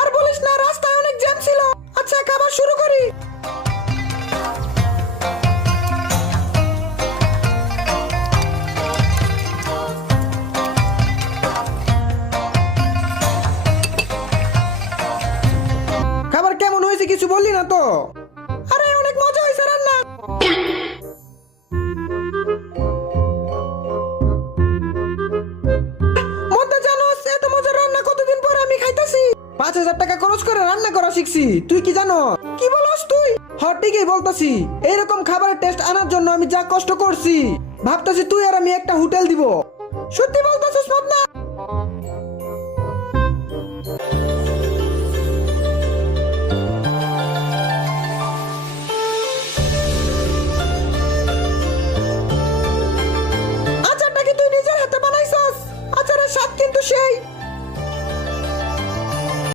আর বলিস না, রাস্তায় অনেক জ্যাম ছিল। আচ্ছা খাবার শুরু করি। খাবার কেমন হয়েছে কিছু বললি না তো? আরে অনেক মজা হয়েছে রান্না। মধ্যে জানোস এত মজার রান্না কতদিন পর আমি খাইতাছি। 5,000 টাকা খরচ করে রান্না করা শিখছি, তুই কি জানো? কি বলস তুই? হ্যাঁ ঠিকই বলতাছি। এইরকম খাবারের টেস্ট আনার জন্য আমি যা কষ্ট করছি, ভাবতাছি তুই আর আমি একটা হোটেল দিব। সত্যি বলতাছিস মদনা?